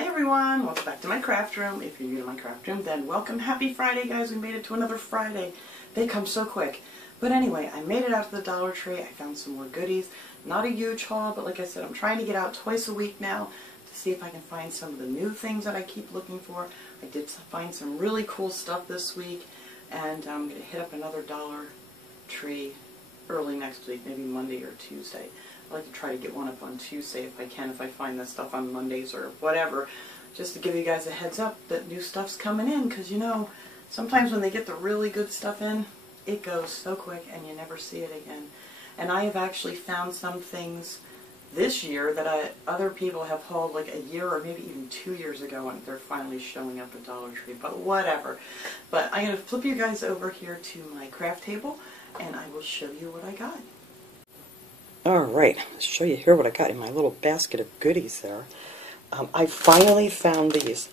Hi everyone, welcome back to my craft room. If you're new to my craft room, then welcome. Happy Friday, guys. We made it to another Friday. They come so quick. But anyway, I made it out to the Dollar Tree. I found some more goodies. Not a huge haul, but like I said, I'm trying to get out twice a week now to see if I can find some of the new things that I keep looking for. I did find some really cool stuff this week, and I'm going to hit up another Dollar Tree early next week, maybe Monday or Tuesday. I like to try to get one up on Tuesday if I can, if I find this stuff on Mondays or whatever, just to give you guys a heads up that new stuff's coming in, because you know, sometimes when they get the really good stuff in, it goes so quick and you never see it again. And I have actually found some things this year that other people have hauled like a year or maybe even 2 years ago, and they're finally showing up at Dollar Tree, but whatever. But I'm going to flip you guys over here to my craft table, and I will show you what I got. Alright, let's show you here what I got in my little basket of goodies there. I finally found these.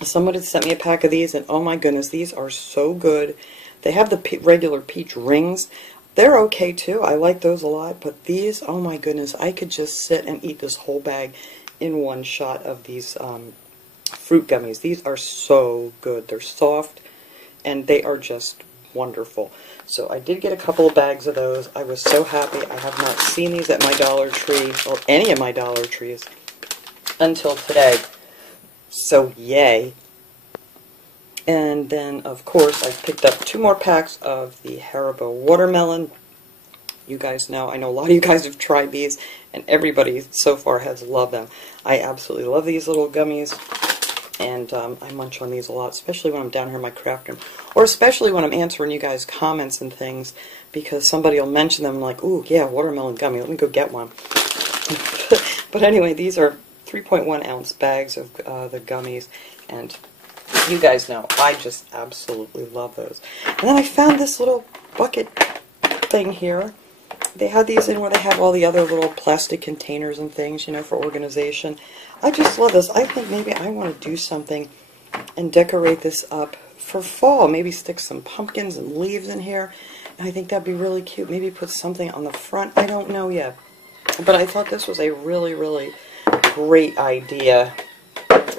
Somebody sent me a pack of these, and oh my goodness, these are so good. They have the regular peach rings. They're okay too. I like those a lot, but these, oh my goodness, I could just sit and eat this whole bag in one shot of these fruit gummies. These are so good. They're soft, and they are just wonderful. So I did get a couple of bags of those. I was so happy. I have not seen these at my Dollar Tree, or any of my Dollar Trees, until today. So yay. And then, of course, I picked up 2 more packs of the Haribo watermelon. You guys know, I know a lot of you guys have tried these, and everybody so far has loved them. I absolutely love these little gummies, and I munch on these a lot, especially when I'm down here in my craft room, or especially when I'm answering you guys' comments and things, because somebody will mention them like, ooh, yeah, watermelon gummy, let me go get one. But anyway, these are 3.1 ounce bags of the gummies, and you guys know, I just absolutely love those. And then I found this little bucket thing here. They had these in where they have all the other little plastic containers and things, you know, for organization. I just love this. I think maybe I want to do something and decorate this up for fall. Maybe stick some pumpkins and leaves in here. And I think that'd be really cute. Maybe put something on the front. I don't know yet. But I thought this was a really, really great idea.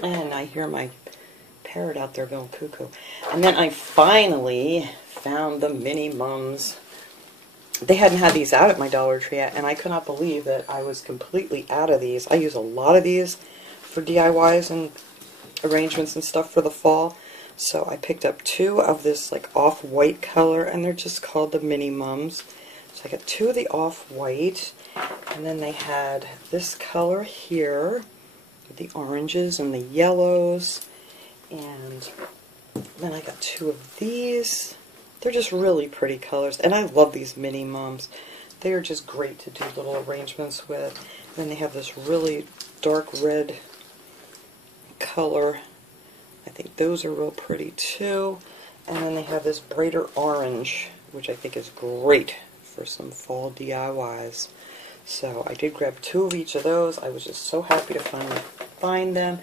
And I hear my parrot out there going cuckoo. And then I finally found the Mini Mums. They hadn't had these out at my Dollar Tree yet, and I could not believe that I was completely out of these. I use a lot of these for DIYs and arrangements and stuff for the fall. So I picked up 2 of this like off-white color, and they're just called the Mini Mums. So I got 2 of the off-white, and then they had this color here with the oranges and the yellows. And then I got 2 of these. They're just really pretty colors, and I love these Mini Mums. They are just great to do little arrangements with. And then they have this really dark red color. I think those are real pretty too. And then they have this brighter orange, which I think is great for some fall DIYs. So I did grab 2 of each of those. I was just so happy to finally find them.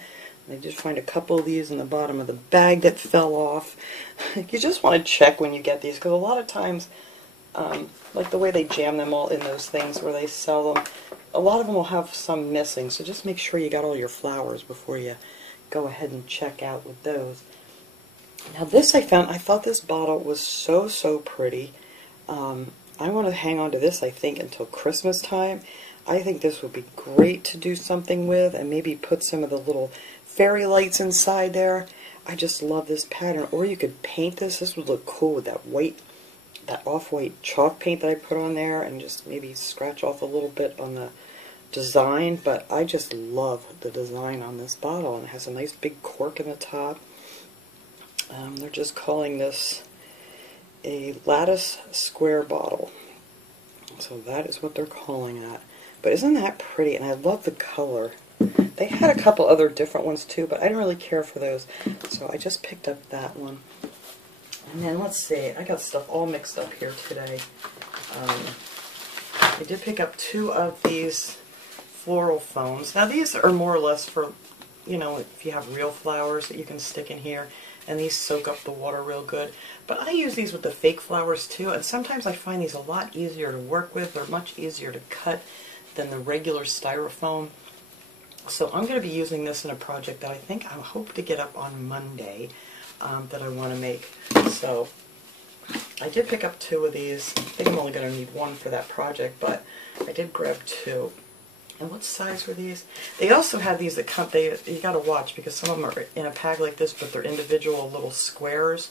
I did find a couple of these in the bottom of the bag that fell off. You just want to check when you get these, because a lot of times, like the way they jam them all in those things where they sell them, a lot of them will have some missing, so just make sure you got all your flowers before you go ahead and check out with those. Now this I found, I thought this bottle was so, so pretty. I want to hang on to this, I think, until Christmas time. I think this would be great to do something with, and maybe put some of the little fairy lights inside there. I just love this pattern. Or you could paint this. This would look cool with that white, that off-white chalk paint that I put on there, and just maybe scratch off a little bit on the design. But I just love the design on this bottle, and it has a nice big cork in the top. They're just calling this a lattice square bottle. So that is what they're calling that. But isn't that pretty? And I love the color. They had a couple other different ones too, but I didn't really care for those. So I just picked up that one. And then let's see, I got stuff all mixed up here today. I did pick up 2 of these floral foams. Now these are more or less for, you know, if you have real flowers that you can stick in here. And these soak up the water real good. But I use these with the fake flowers too, and sometimes I find these a lot easier to work with. They're much easier to cut than the regular styrofoam. So I'm going to be using this in a project that I think I hope to get up on Monday that I want to make. So I did pick up 2 of these. I think I'm only going to need 1 for that project, but I did grab 2. And what size were these? They also have these that come, you got to watch because some of them are in a pack like this, but they're individual little squares.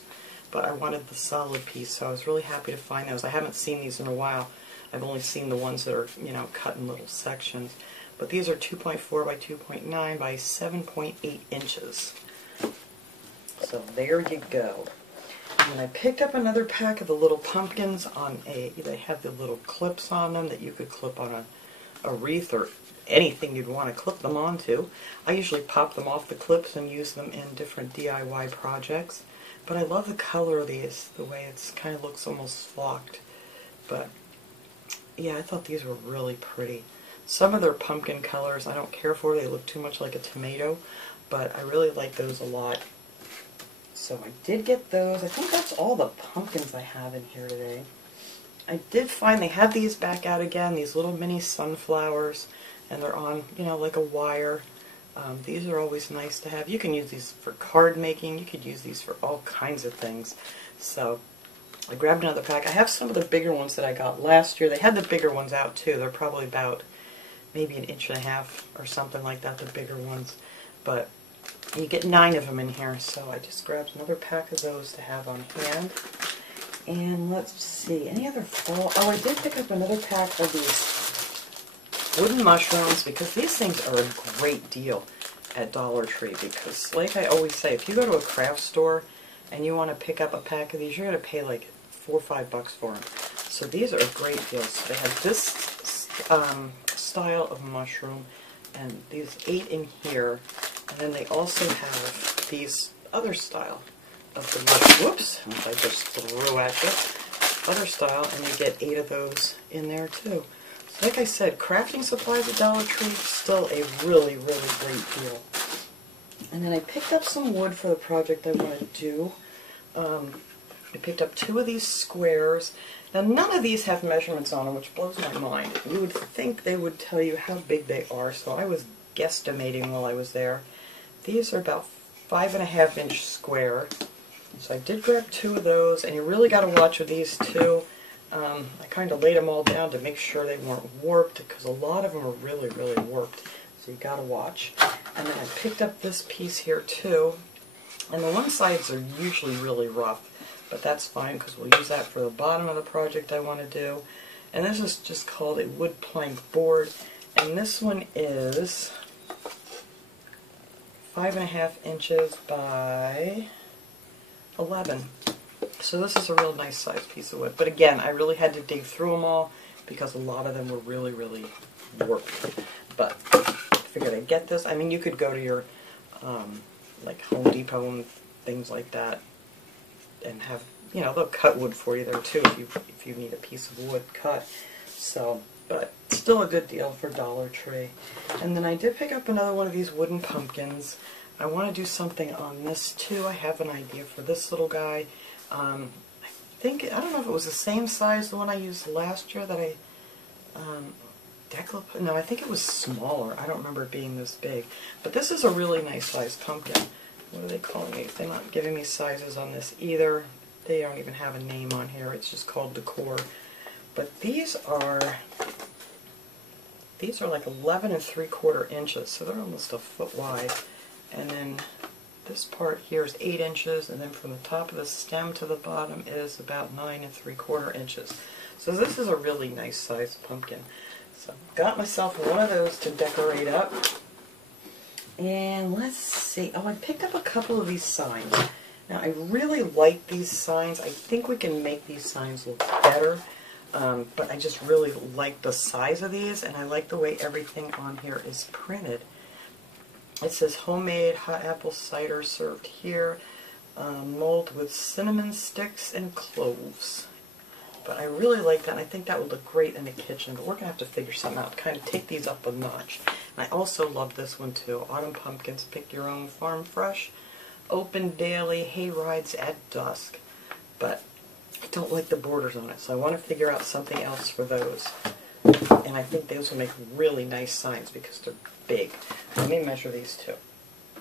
But I wanted the solid piece, so I was really happy to find those. I haven't seen these in a while. I've only seen the ones that are, you know, cut in little sections. But these are 2.4 by 2.9 by 7.8 inches. So there you go. And I picked up another pack of the little pumpkins on they have the little clips on them that you could clip on a wreath or anything you'd want to clip them onto. I usually pop them off the clips and use them in different DIY projects. But I love the color of these, the way it's kind of looks almost flocked. But yeah, I thought these were really pretty. Some of their pumpkin colors I don't care for, they look too much like a tomato, but I really like those a lot. So I did get those. I think that's all the pumpkins I have in here today. I did find they have these back out again, these little mini sunflowers, and they're on, you know, like a wire. These are always nice to have. You can use these for card making. You could use these for all kinds of things. So I grabbed another pack. I have some of the bigger ones that I got last year. They had the bigger ones out too. They're probably about maybe 1.5 inches or something like that, the bigger ones. But you get 9 of them in here, so I just grabbed another pack of those to have on hand. And let's see, any other fall? Oh, I did pick up another pack of these wooden mushrooms because these things are a great deal at Dollar Tree because, like I always say, if you go to a craft store and you want to pick up a pack of these, you're going to pay like $4 or $5 for them. So these are a great deal. So they have this style of mushroom and these 8 in here, and then they also have these other style of the mushroom. Whoops, I just threw at you. Other style, and you get 8 of those in there too. Like I said, crafting supplies at Dollar Tree, still a really, really great deal. And then I picked up some wood for the project I want to do. I picked up 2 of these squares. Now none of these have measurements on them, which blows my mind. You would think they would tell you how big they are, so I was guesstimating while I was there. These are about 5.5 inch square. So I did grab 2 of those, and you really got to watch with these too. I kind of laid them all down to make sure they weren't warped, because a lot of them are really, really warped. So you got to watch. And then I picked up this piece here too. And the one sides are usually really rough, but that's fine because we'll use that for the bottom of the project I want to do. And this is just called a wood plank board. And this one is 5.5 inches by 11. So this is a real nice sized piece of wood. But again, I really had to dig through them all because a lot of them were really, really warped. But I figured I'd get this. I mean, you could go to your like Home Depot and things like that and have, you know, they'll cut wood for you there too if you need a piece of wood cut. So, but still a good deal for Dollar Tree. And then I did pick up another one of these wooden pumpkins. I want to do something on this too. I have an idea for this little guy. I don't know if it was the same size the one I used last year that I, no, I think it was smaller. I don't remember it being this big. But this is a really nice sized pumpkin. What are they calling it? They're not giving me sizes on this either. They don't even have a name on here. It's just called Decor. But these are like 11 3/4 inches, so they're almost a foot wide. And then this part here is 8 inches, and then from the top of the stem to the bottom is about 9 3/4 inches. So this is a really nice sized pumpkin. So got myself one of those to decorate up. And let's see. Oh, I picked up a couple of these signs. Now I really like these signs. I think we can make these signs look better. But I just really like the size of these, and I like the way everything on here is printed. It says homemade hot apple cider served here, mold with cinnamon sticks and cloves. But I really like that, and I think that would look great in the kitchen. But we're going to have to figure something out to kind of take these up a notch. And I also love this one too. Autumn pumpkins, pick your own, farm fresh, open daily, hay rides at dusk. But I don't like the borders on it, so I want to figure out something else for those. And I think those will make really nice signs because they're big. Let me measure these too,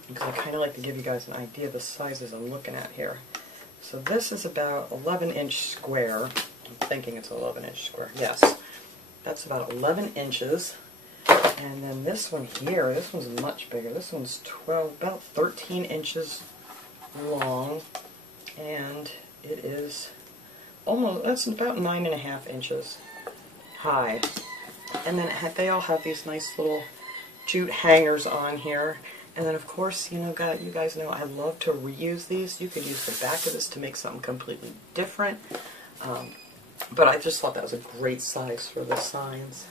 because I kind of like to give you guys an idea of the sizes I'm looking at here. So this is about 11-inch square. I'm thinking it's 11-inch square. Yes, that's about 11 inches. And then this one here, this one's much bigger. This one's about 13 inches long, and it is almost, that's about 9.5 inches high. And then they all have these nice little jute hangers on here. And then of course, you guys know I love to reuse these. You could use the back of this to make something completely different. But I just thought that was a great size for the signs.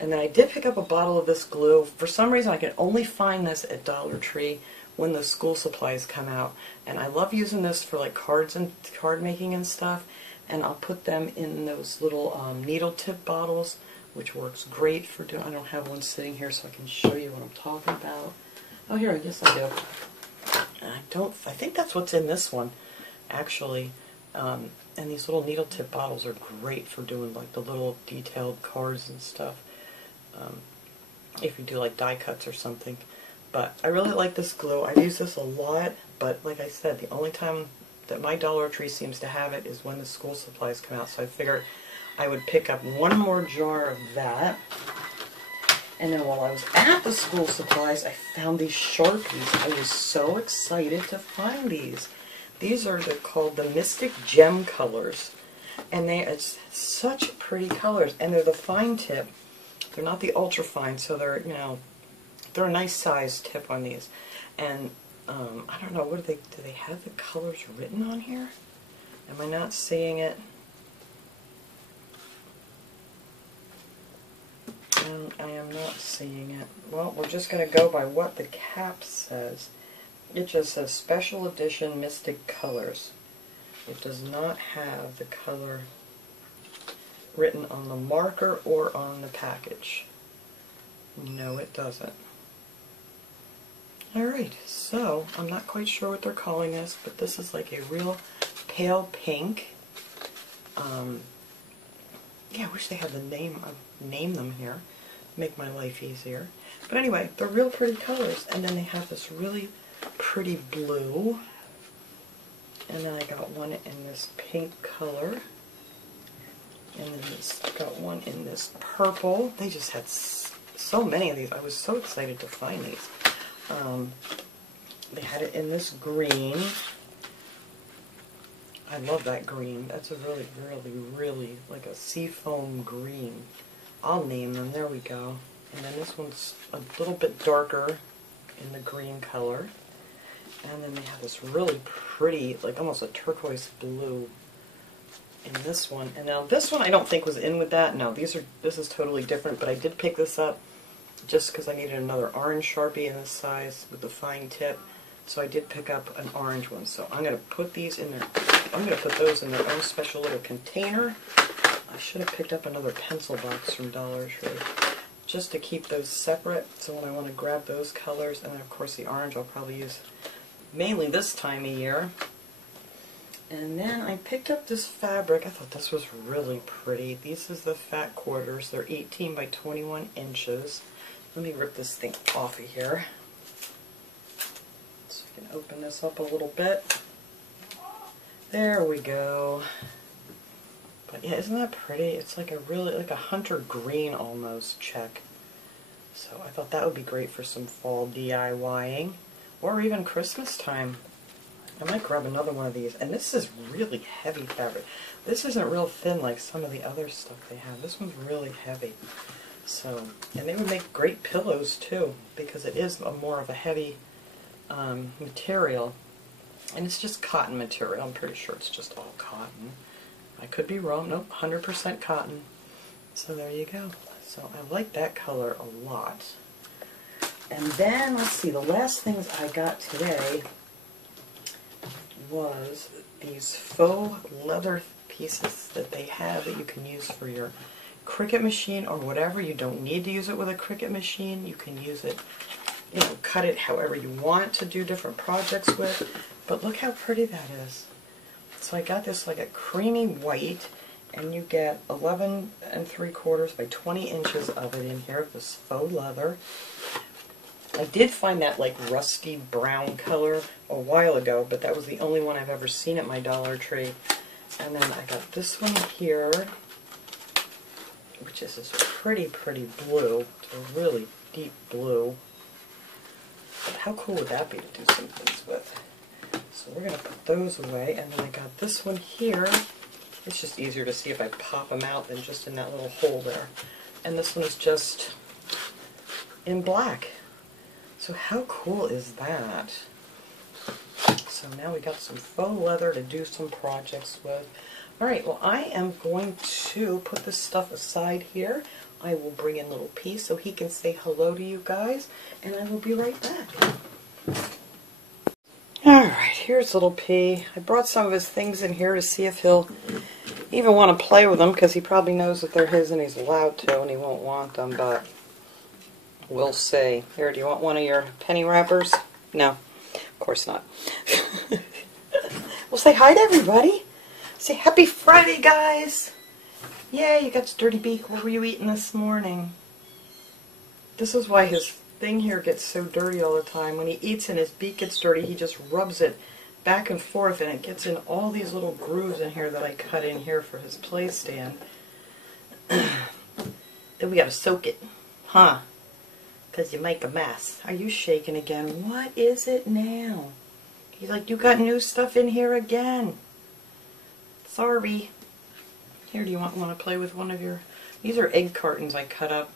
And then I did pick up a bottle of this glue. For some reason I can only find this at Dollar Tree when the school supplies come out. And I love using this for like cards and card making and stuff. And I'll put them in those little needle tip bottles, which works great for doing. I don't have one sitting here so I can show you what I'm talking about. Oh, here, I guess I do. I think that's what's in this one, actually. And these little needle tip bottles are great for doing like the little detailed cards and stuff. If you do like die cuts or something. But I really like this glue. I use this a lot, but like I said, the only time that my Dollar Tree seems to have it is when the school supplies come out. So I figured I would pick up one more jar of that. And then while I was at the school supplies, I found these Sharpies. I was so excited to find these. These are called the Mystic Gem colors. And it's such pretty colors. And they're the fine tip. They're not the ultra fine, so they're, they're a nice size tip on these. And I don't know, do they have the colors written on here? Am I not seeing it? I am not seeing it. Well, we're just going to go by what the cap says. It just says Special Edition Mystic Colors. It does not have the color written on the marker or on the package. No, it doesn't. Alright, so I'm not quite sure what they're calling this, but this is like a real pale pink. Yeah, I wish they had the name them here. Make my life easier. But anyway, they're real pretty colors. And then they have this really pretty blue. And then I got one in this pink color. And then it's got one in this purple. They just had so many of these. I was so excited to find these. They had it in this green. I love that green. That's a really, really, really like a seafoam green. I'll name them. There we go. And then this one's a little bit darker in the green color. And then they have this really pretty, like almost a turquoise blue in this one. And now this one I don't think was in with that. No, this is totally different, but I did pick this up just because I needed another orange Sharpie in this size with the fine tip. So I did pick up an orange one. So I'm going to put these in I'm going to put those in their own special little container. I should have picked up another pencil box from Dollar Tree just to keep those separate. So when I want to grab those colors, and then of course the orange I'll probably use mainly this time of year. And then I picked up this fabric. I thought this was really pretty. These is the fat quarters. They're 18 by 21 inches. Let me rip this thing off of here. So I can open this up a little bit. There we go. But yeah, isn't that pretty? It's like a really, like a hunter green almost check. So I thought that would be great for some fall DIYing. Or even Christmas time. I might grab another one of these. And this is really heavy fabric. This isn't real thin like some of the other stuff they have. This one's really heavy. So, and they would make great pillows too, because it is more of a heavy material. And it's just cotton material. I'm pretty sure it's just all cotton. I could be wrong. Nope, 100% cotton. So there you go. So I like that color a lot. And then, let's see, the last things I got today was these faux leather pieces that they have that you can use for your Cricut machine or whatever. You don't need to use it with a Cricut machine. You can use it, you know, cut it however you want to do different projects with. But look how pretty that is. So I got this like a creamy white, and you get 11 3/4 by 20 inches of it in here, this faux leather. I did find that like rusty brown color a while ago, but that was the only one I've ever seen at my Dollar Tree. And then I got this one here, which is this pretty blue. It's a really deep blue. But how cool would that be to do some things with? So we're going to put those away. And then I got this one here. It's just easier to see if I pop them out than just in that little hole there. And this one is just in black. So how cool is that? So now we got some faux leather to do some projects with. Alright, well I am going to put this stuff aside here. I will bring in little P so he can say hello to you guys, and I will be right back. Alright, here's little P. I brought some of his things in here to see if he'll even want to play with them, because he probably knows that they're his and he's allowed to, and he won't want them, but we'll see. Here, do you want one of your penny wrappers? No, of course not. Well, say hi to everybody. Say happy Friday, guys. Yay, you got this dirty beak. What were you eating this morning? This is why his thing here gets so dirty all the time. When he eats and his beak gets dirty, he just rubs it back and forth, and it gets in all these little grooves in here that I cut in here for his play stand. Then we gotta soak it. Huh? Because you make a mess. Are you shaking again? What is it now? He's like, you got new stuff in here again. Sorry. Here, do you want to play with one of your... These are egg cartons I cut up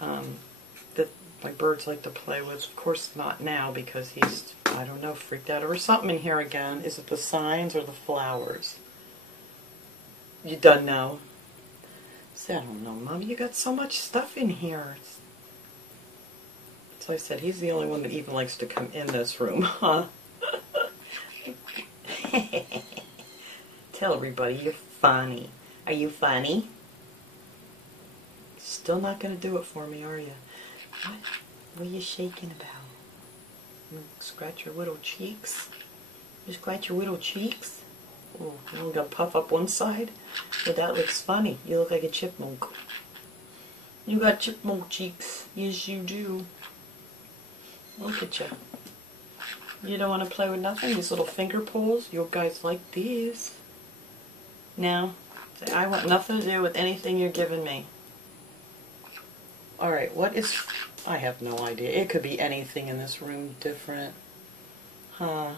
that my birds like to play with. Of course not now, because he's, I don't know, freaked out over something in here again. Is it the signs or the flowers? You done know? Say, I don't know, Mommy, you got so much stuff in here. So I said, he's the only one that even likes to come in this room, huh? Tell everybody you're funny. Are you funny? Still not going to do it for me, are you? What are you shaking about? You scratch your little cheeks? You scratch your little cheeks? Oh, you only got to puff up one side? Yeah, that looks funny. You look like a chipmunk. You got chipmunk cheeks. Yes, you do. Look at you. You don't want to play with nothing? These little finger pulls? You guys like these? No? Say, I want nothing to do with anything you're giving me. Alright, what is... I have no idea. It could be anything in this room different. Huh?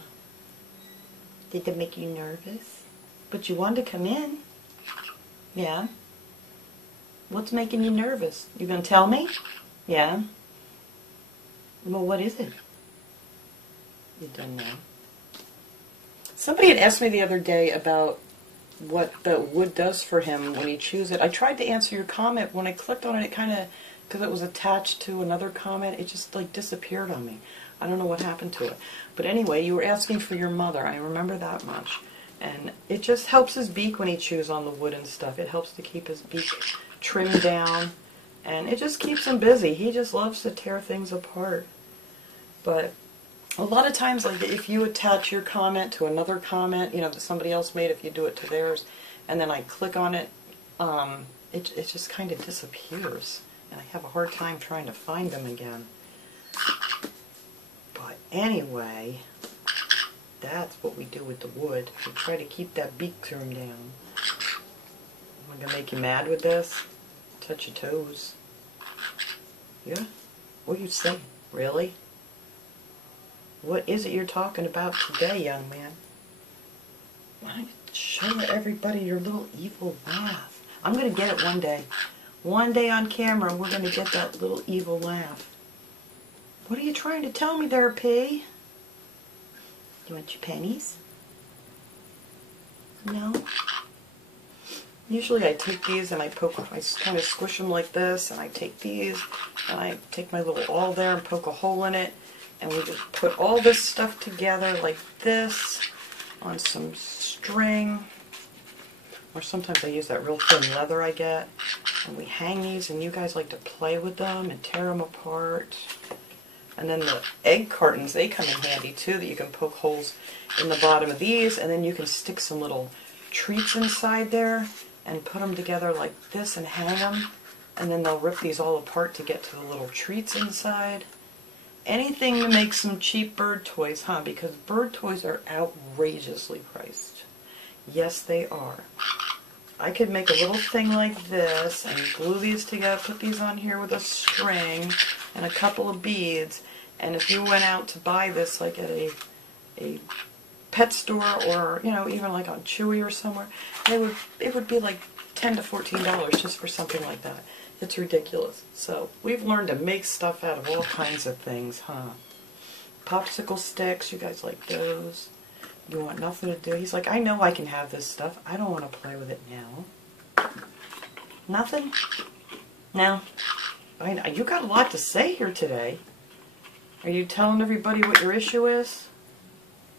Did that make you nervous? But you wanted to come in. Yeah? What's making you nervous? You gonna tell me? Yeah? Well, what is it? You don't know. Somebody had asked me the other day about what the wood does for him when he chews it. I tried to answer your comment. When I clicked on it, it kind of, because it was attached to another comment, it just like disappeared on me. I don't know what happened to it. But anyway, you were asking for your mother. I remember that much. And it just helps his beak when he chews on the wood and stuff. It helps to keep his beak trimmed down. And it just keeps him busy. He just loves to tear things apart. But a lot of times, like if you attach your comment to another comment, you know, that somebody else made, if you do it to theirs, and then I click on it, it just kind of disappears. And I have a hard time trying to find them again. But anyway, that's what we do with the wood. We try to keep that beak trimmed down. I'm going to make you mad with this. Touch your toes. Yeah? What do you say? Really? What is it you're talking about today, young man? Why don't you show everybody your little evil laugh? I'm going to get it one day. One day on camera, we're going to get that little evil laugh. What are you trying to tell me there, P? You want your pennies? No? Usually I take these and I kind of squish them like this, and I take these and I take my little awl there and poke a hole in it, and we just put all this stuff together like this on some string, or sometimes I use that real thin leather I get, and we hang these, and you guys like to play with them and tear them apart. And then the egg cartons, they come in handy too, that you can poke holes in the bottom of these, and then you can stick some little treats inside there and put them together like this and hang them. And then they'll rip these all apart to get to the little treats inside. Anything to make some cheap bird toys, huh? Because bird toys are outrageously priced. Yes, they are. I could make a little thing like this and glue these together, put these on here with a string and a couple of beads. And if you went out to buy this like at a pet store or, you know, even like on Chewy or somewhere, it would be like $10 to $14 just for something like that. It's ridiculous. So we've learned to make stuff out of all kinds of things, huh? Popsicle sticks, you guys like those? You want nothing to do? He's like, I know I can have this stuff. I don't want to play with it now. Nothing? No. I know. You got a lot to say here today. Are you telling everybody what your issue is?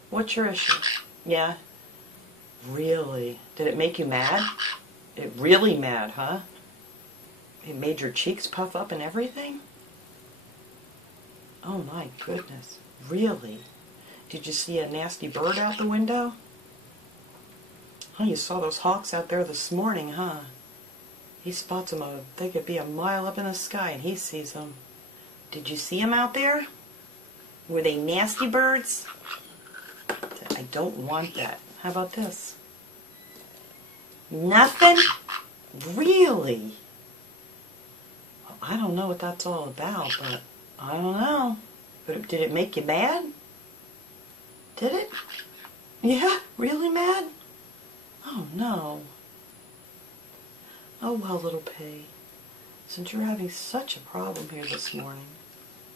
What's your issue? Yeah? Really? Did it make you mad? It really mad, huh? It made your cheeks puff up and everything? Oh my goodness. Really? Did you see a nasty bird out the window? Oh, you saw those hawks out there this morning, huh? He spots them, they could be a mile up in the sky and he sees them. Did you see them out there? Were they nasty birds? I don't want that. How about this? Nothing? Really? Well, I don't know what that's all about, but I don't know. But did it make you mad? Did it? Yeah? Really mad? Oh no. Oh well, little pea. Since you're having such a problem here this morning,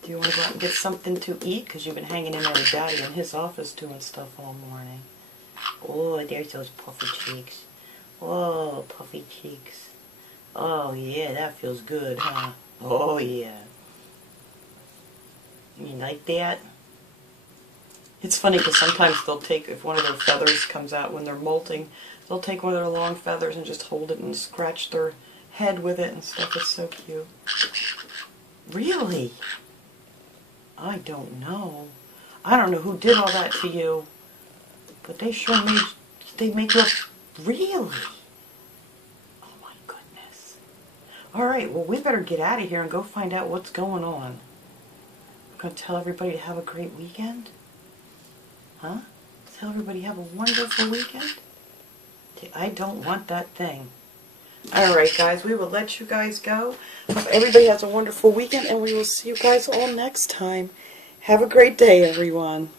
do you want to go out and get something to eat? Because you've been hanging in there with Daddy in his office doing stuff all morning. Oh, there's those puffy cheeks. Oh, puffy cheeks. Oh yeah, that feels good, huh? Oh yeah. You like that? It's funny because sometimes they'll take, if one of their feathers comes out when they're molting, they'll take one of their long feathers and just hold it and scratch their head with it and stuff. It's so cute. Really? I don't know. I don't know who did all that to you, but they sure make you up. Really? Oh my goodness. Alright, well we better get out of here and go find out what's going on. I'm going to tell everybody to have a great weekend. Huh? Tell everybody have a wonderful weekend. I don't want that thing. Alright guys, we will let you guys go. Hope everybody has a wonderful weekend and we will see you guys all next time. Have a great day everyone.